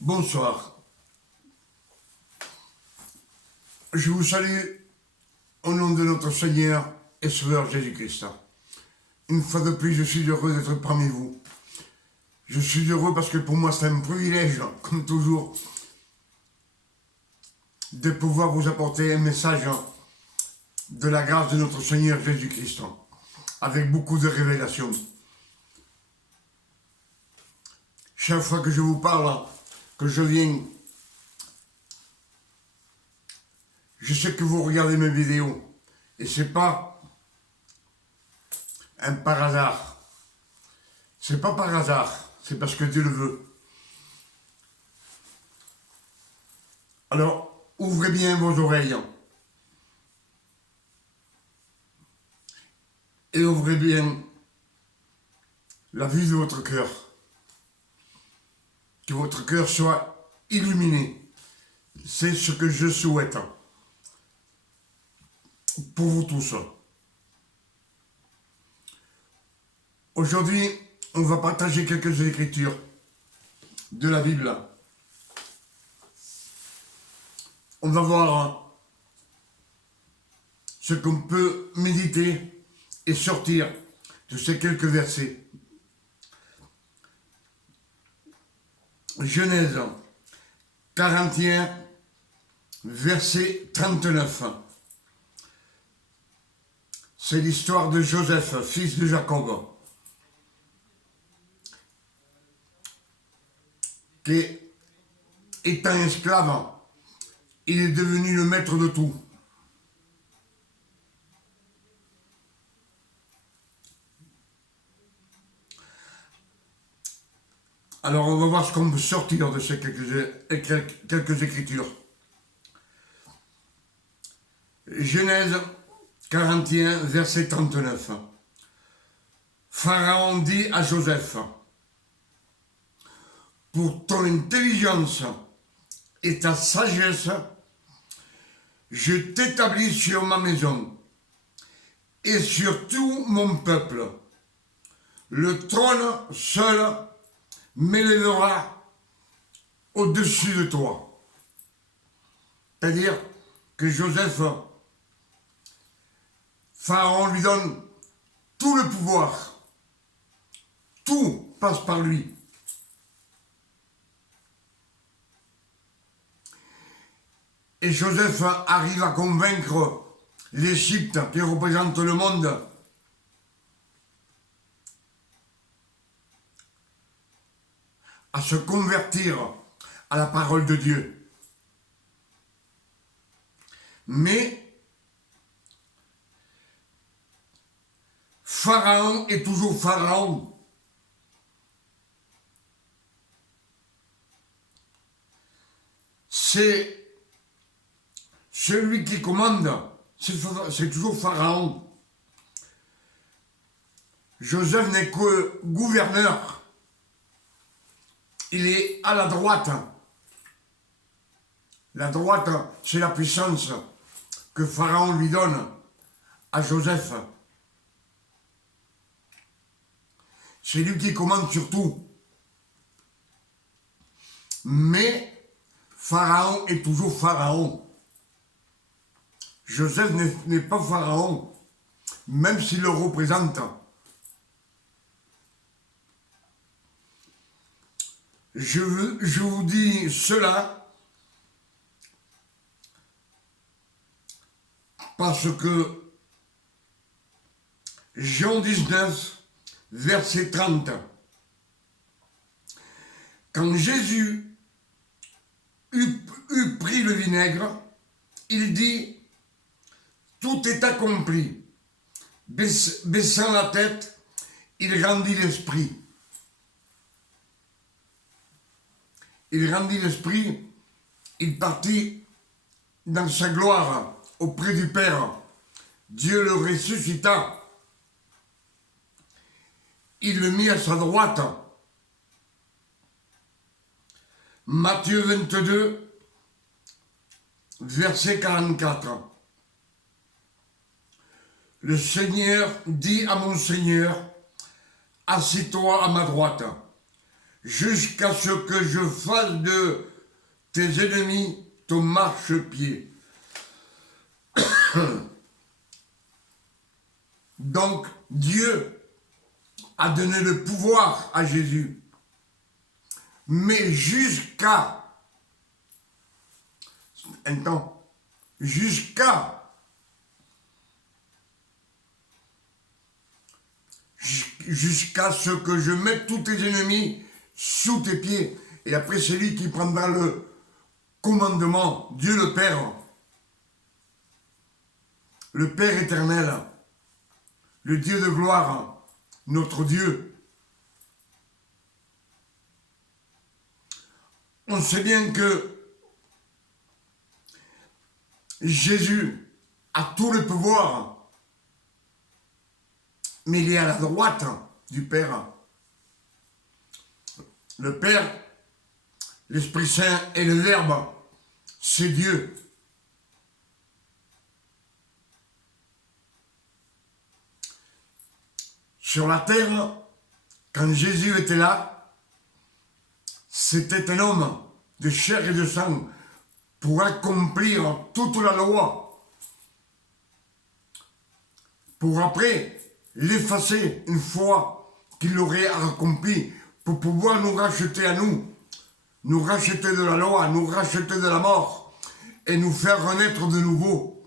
Bonsoir. Je vous salue au nom de notre Seigneur et Sauveur Jésus-Christ. Une fois de plus, je suis heureux d'être parmi vous. Je suis heureux parce que pour moi, c'est un privilège, comme toujours, de pouvoir vous apporter un message de la grâce de notre Seigneur Jésus-Christ, avec beaucoup de révélations. Chaque fois que je vous parle, que je viens, je sais que vous regardez mes vidéos, et c'est pas un par hasard. C'est pas par hasard, c'est parce que Dieu le veut. Alors, ouvrez bien vos oreilles et ouvrez bien la vue de votre cœur. Que votre cœur soit illuminé. C'est ce que je souhaite pour vous tous. Aujourd'hui, on va partager quelques écritures de la Bible. On va voir ce qu'on peut méditer et sortir de ces quelques versets. Genèse 41, verset 39. C'est l'histoire de Joseph, fils de Jacob, qui, étant esclave, il est devenu le maître de tout. Alors on va voir ce qu'on peut sortir de ces quelques écritures. Genèse 41, verset 39. Pharaon dit à Joseph, pour ton intelligence et ta sagesse, je t'établis sur ma maison et sur tout mon peuple. Le trône seul m'élèvera au-dessus de toi. C'est-à-dire que Joseph, Pharaon lui donne tout le pouvoir. Tout passe par lui. Et Joseph arrive à convaincre l'Égypte qui représente le monde à se convertir à la parole de Dieu. Mais Pharaon est toujours Pharaon. C'est celui qui commande, c'est toujours Pharaon. Joseph n'est que gouverneur. Il est à la droite. La droite, c'est la puissance que Pharaon lui donne à Joseph. C'est lui qui commande sur tout. Mais Pharaon est toujours Pharaon. Joseph n'est pas Pharaon, même s'il le représente. Je vous dis cela parce que Jean 19, verset 30, quand Jésus eut pris le vinaigre, il dit, tout est accompli. Baissant la tête, il rendit l'esprit. Il rendit l'esprit, il partit dans sa gloire auprès du Père. Dieu le ressuscita. Il le mit à sa droite. Matthieu 22, verset 44. Le Seigneur dit à mon Seigneur, assieds-toi à ma droite, jusqu'à ce que je fasse de tes ennemis ton marchepied. Donc, Dieu a donné le pouvoir à Jésus. Mais jusqu'à un temps, jusqu'à ce que je mette tous tes ennemis sous tes pieds. Et après, c'est lui qui prendra le commandement, Dieu le Père éternel, le Dieu de gloire, notre Dieu. On sait bien que Jésus a tout le pouvoir, mais il est à la droite du Père. Le Père, l'Esprit Saint et le Verbe, c'est Dieu. Sur la terre, quand Jésus était là, c'était un homme de chair et de sang pour accomplir toute la loi, pour après l'effacer une fois qu'il l'aurait accompli, pour pouvoir nous racheter à nous racheter de la loi, nous racheter de la mort et nous faire renaître de nouveau.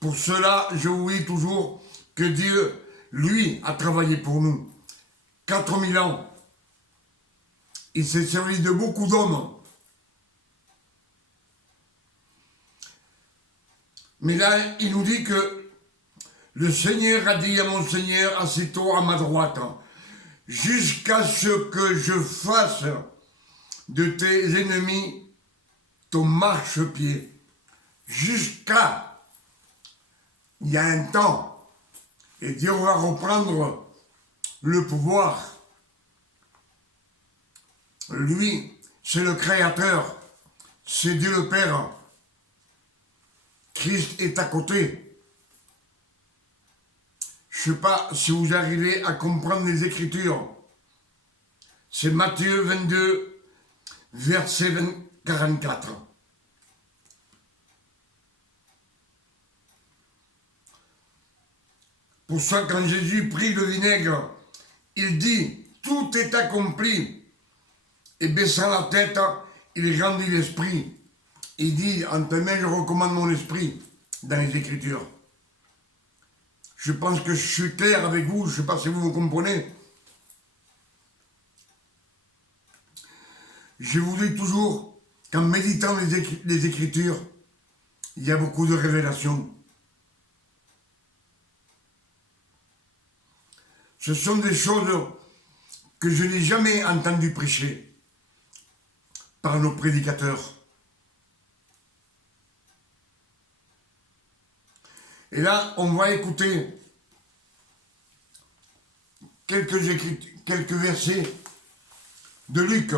Pour cela, je vous dis toujours que Dieu, lui, a travaillé pour nous. 4000 ans. Il s'est servi de beaucoup d'hommes. Mais là, il nous dit que le Seigneur a dit à mon Seigneur, assieds-toi à ma droite, jusqu'à ce que je fasse de tes ennemis ton marchepied. Jusqu'à, il y a un temps, et Dieu va reprendre le pouvoir. Lui, c'est le Créateur, c'est Dieu le Père. Christ est à côté. Je ne sais pas si vous arrivez à comprendre les Écritures. C'est Matthieu 22, verset 44. Pour ça, quand Jésus prit le vinaigre, il dit, tout est accompli. Et baissant la tête, il rendit l'esprit. Il dit, en tes mains, je recommande mon esprit dans les Écritures. Je pense que je suis clair avec vous, je ne sais pas si vous me comprenez. Je vous dis toujours qu'en méditant les Écritures, il y a beaucoup de révélations. Ce sont des choses que je n'ai jamais entendu prêcher par nos prédicateurs. Et là, on va écouter quelques versets de Luc.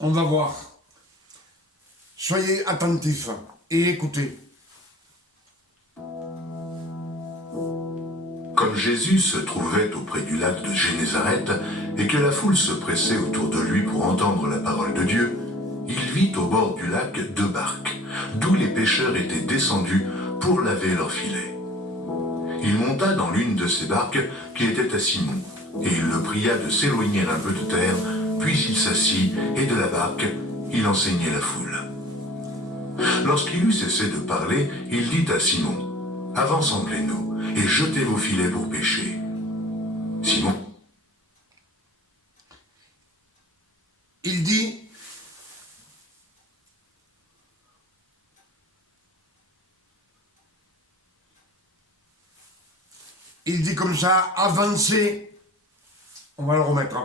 On va voir. Soyez attentifs et écoutez. Comme Jésus se trouvait auprès du lac de Génézareth et que la foule se pressait autour de lui pour entendre la parole de Dieu, il vit au bord du lac 2 barques, d'où les pêcheurs étaient descendus pour laver leurs filets. Il monta dans l'une de ces barques qui était à Simon, et il le pria de s'éloigner un peu de terre, puis il s'assit, et de la barque, il enseignait la foule. Lorsqu'il eut cessé de parler, il dit à Simon, « Avance en pleine eau, et jetez vos filets pour pêcher. » Simon il dit, comme ça, avancez, on va le remettre.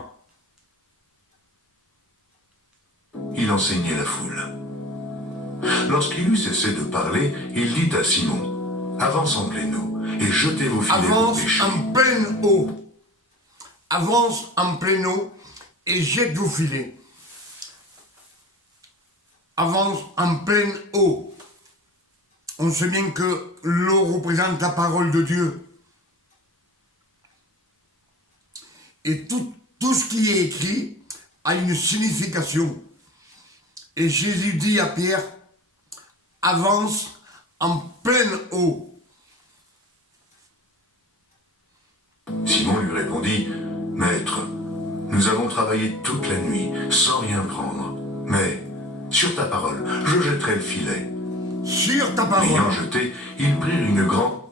Il enseignait la foule. Lorsqu'il eut cessé de parler, il dit à Simon, « Avance en pleine eau, et jetez vos filets pour pêcher. » Avance en pleine eau. Avance en pleine eau et jette vos filets. Avance en pleine eau. On sait bien que l'eau représente la parole de Dieu. Et tout ce qui est écrit a une signification. Et Jésus dit à Pierre, avance en pleine eau. Simon lui répondit, Maître, nous avons travaillé toute la nuit sans rien prendre, mais sur ta parole, je jetterai le filet. Sur ta parole. L'ayant jeté, ils prirent une grande...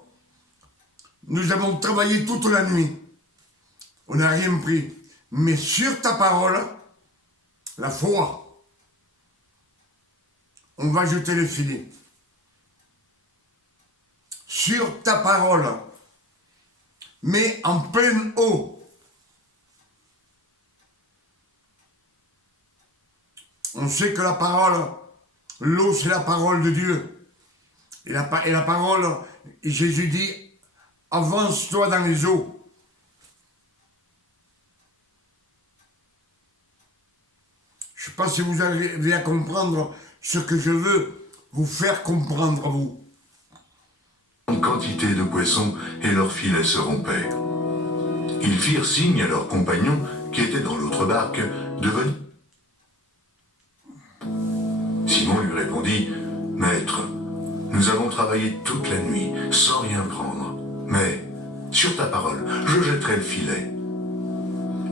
Nous avons travaillé toute la nuit. On n'a rien pris. Mais sur ta parole, la foi, on va jeter le filet. Sur ta parole, mais en pleine eau. On sait que la parole, l'eau c'est la parole de Dieu. Et la parole, Jésus dit, avance-toi dans les eaux. Je ne sais pas si vous arrivez à comprendre ce que je veux vous faire comprendre, vous. Une quantité de poissons et leurs filets se rompaient. Ils firent signe à leurs compagnons qui étaient dans l'autre barque de venir. Simon lui répondit, Maître, nous avons travaillé toute la nuit sans rien prendre, mais sur ta parole, je jetterai le filet.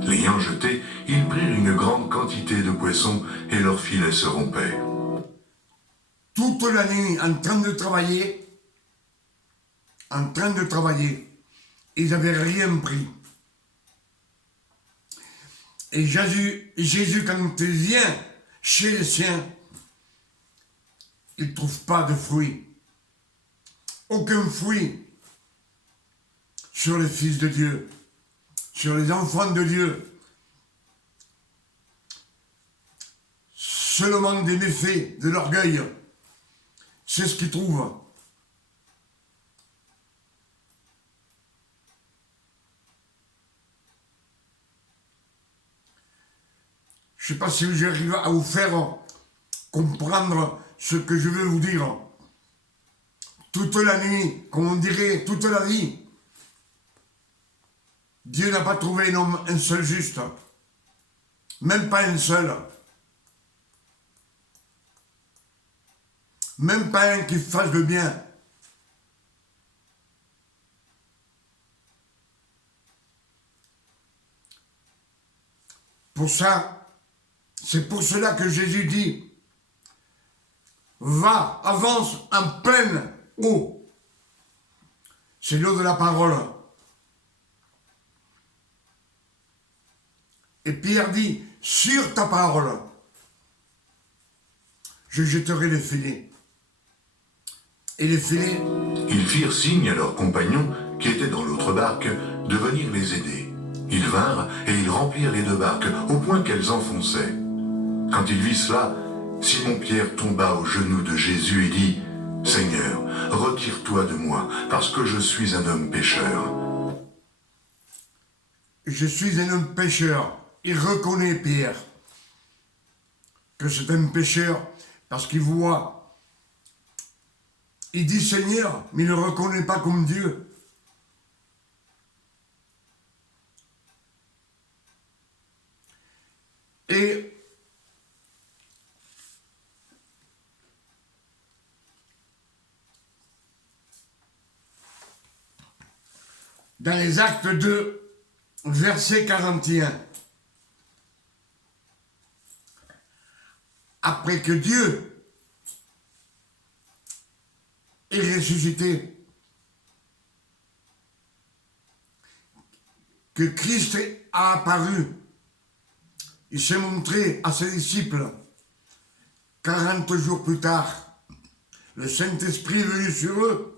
L'ayant jeté, ils prirent une grande quantité de poissons et leurs filets se rompaient. Toute la nuit, en train de travailler, ils n'avaient rien pris. Et Jésus, quand il vient chez les siens, il ne trouve pas de fruits. Aucun fruit sur les fils de Dieu, sur les enfants de Dieu. Seulement des méfaits, de l'orgueil. C'est ce qu'il trouve. Je ne sais pas si j'arrive à vous faire comprendre ce que je veux vous dire. Toute la nuit, comme on dirait, toute la vie, Dieu n'a pas trouvé un homme, un seul juste. Même pas un seul. Même pas un qui fasse le bien. Pour ça, c'est pour cela que Jésus dit, va, avance en pleine eau. C'est l'eau de la parole. Et Pierre dit, sur ta parole, je jetterai les filets. Et les filets... Ils firent signe à leurs compagnons qui étaient dans l'autre barque de venir les aider. Ils vinrent et ils remplirent les deux barques au point qu'elles enfonçaient. Quand il vit cela, Simon-Pierre tomba aux genoux de Jésus et dit, « Seigneur, retire-toi de moi, parce que je suis un homme pécheur. » Je suis un homme pécheur. Il reconnaît, Pierre, que c'est un pécheur parce qu'il voit. Il dit Seigneur, mais il ne le reconnaît pas comme Dieu. Et dans les Actes 2, verset 41, après que Dieu ait ressuscité, que Christ a apparu, il s'est montré à ses disciples 40 jours plus tard. Le Saint-Esprit est venu sur eux.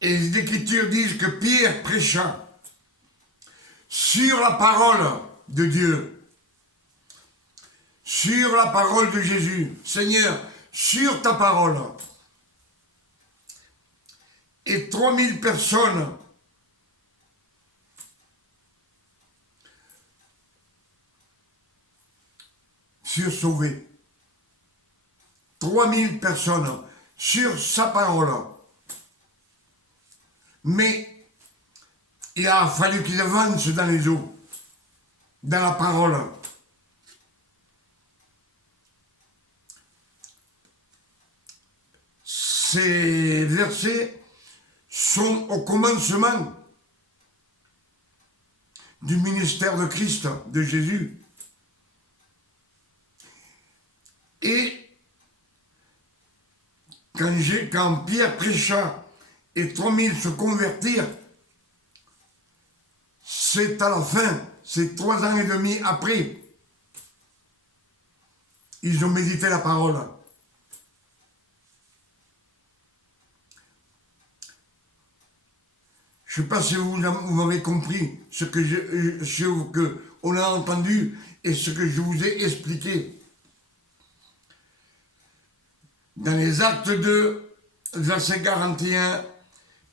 Et les Écritures disent que Pierre prêcha sur la parole de Dieu, sur la parole de Jésus. Seigneur, sur ta parole. Et 3000 personnes furent sauvées. 3000 personnes sur sa parole. Mais il a fallu qu'ils avancent dans les eaux, dans la parole. Ces versets sont au commencement du ministère de Christ, de Jésus. Et quand Pierre prêcha et 3000 se convertirent, c'est à la fin, c'est 3 ans et demi après, ils ont médité la parole. Je ne sais pas si vous m'avez compris ce que on a entendu et ce que je vous ai expliqué. Dans les actes 2, verset 41,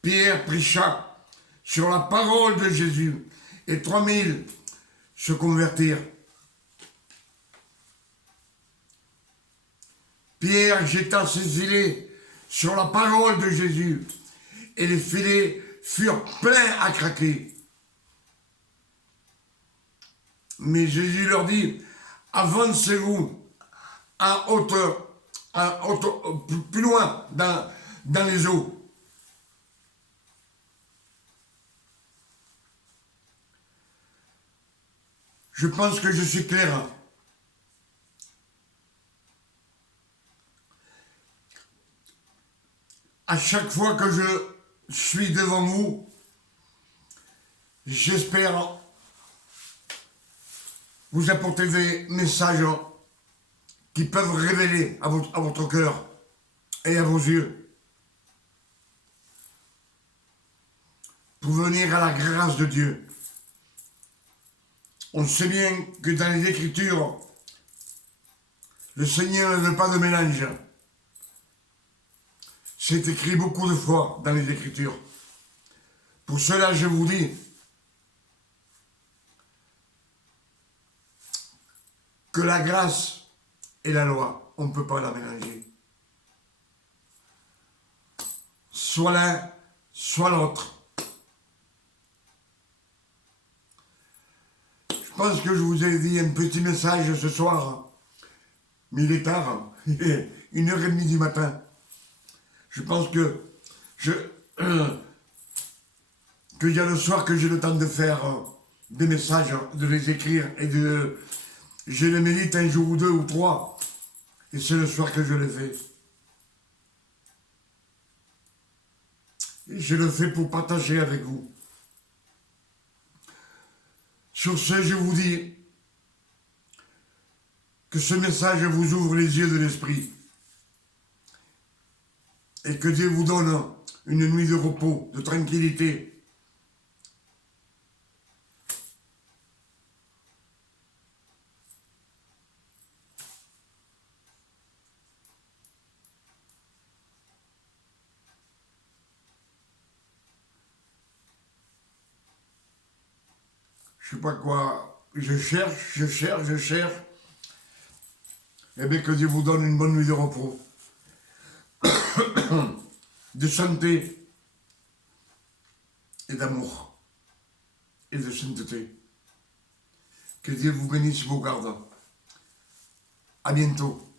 Pierre prêcha sur la parole de Jésus et 3000 se convertirent. Pierre jeta ses filets sur la parole de Jésus et les filets furent pleins à craquer. Mais Jésus leur dit, avancez-vous en hauteur, plus loin dans les eaux. Je pense que je suis clair. À chaque fois que je suis devant vous, j'espère vous apporter des messages qui peuvent révéler à votre cœur et à vos yeux pour venir à la grâce de Dieu. On sait bien que dans les Écritures, le Seigneur ne veut pas de mélange. C'est écrit beaucoup de fois dans les Écritures. Pour cela, je vous dis que la grâce et la loi, on ne peut pas la mélanger. Soit l'un, soit l'autre. Je pense que je vous ai dit un petit message ce soir, mais il est tard, il est 1h30 du matin. Je pense que qu'il y a le soir que j'ai le temps de faire des messages, de les écrire et je les médite un jour ou 2 ou 3 et c'est le soir que je les fais. Et je le fais pour partager avec vous. Sur ce, je vous dis que ce message vous ouvre les yeux de l'esprit et que Dieu vous donne une nuit de repos, de tranquillité. Je ne sais pas quoi, je cherche. Eh bien que Dieu vous donne une bonne nuit de repos, de santé et d'amour et de sainteté. Que Dieu vous bénisse, vous garde. À bientôt.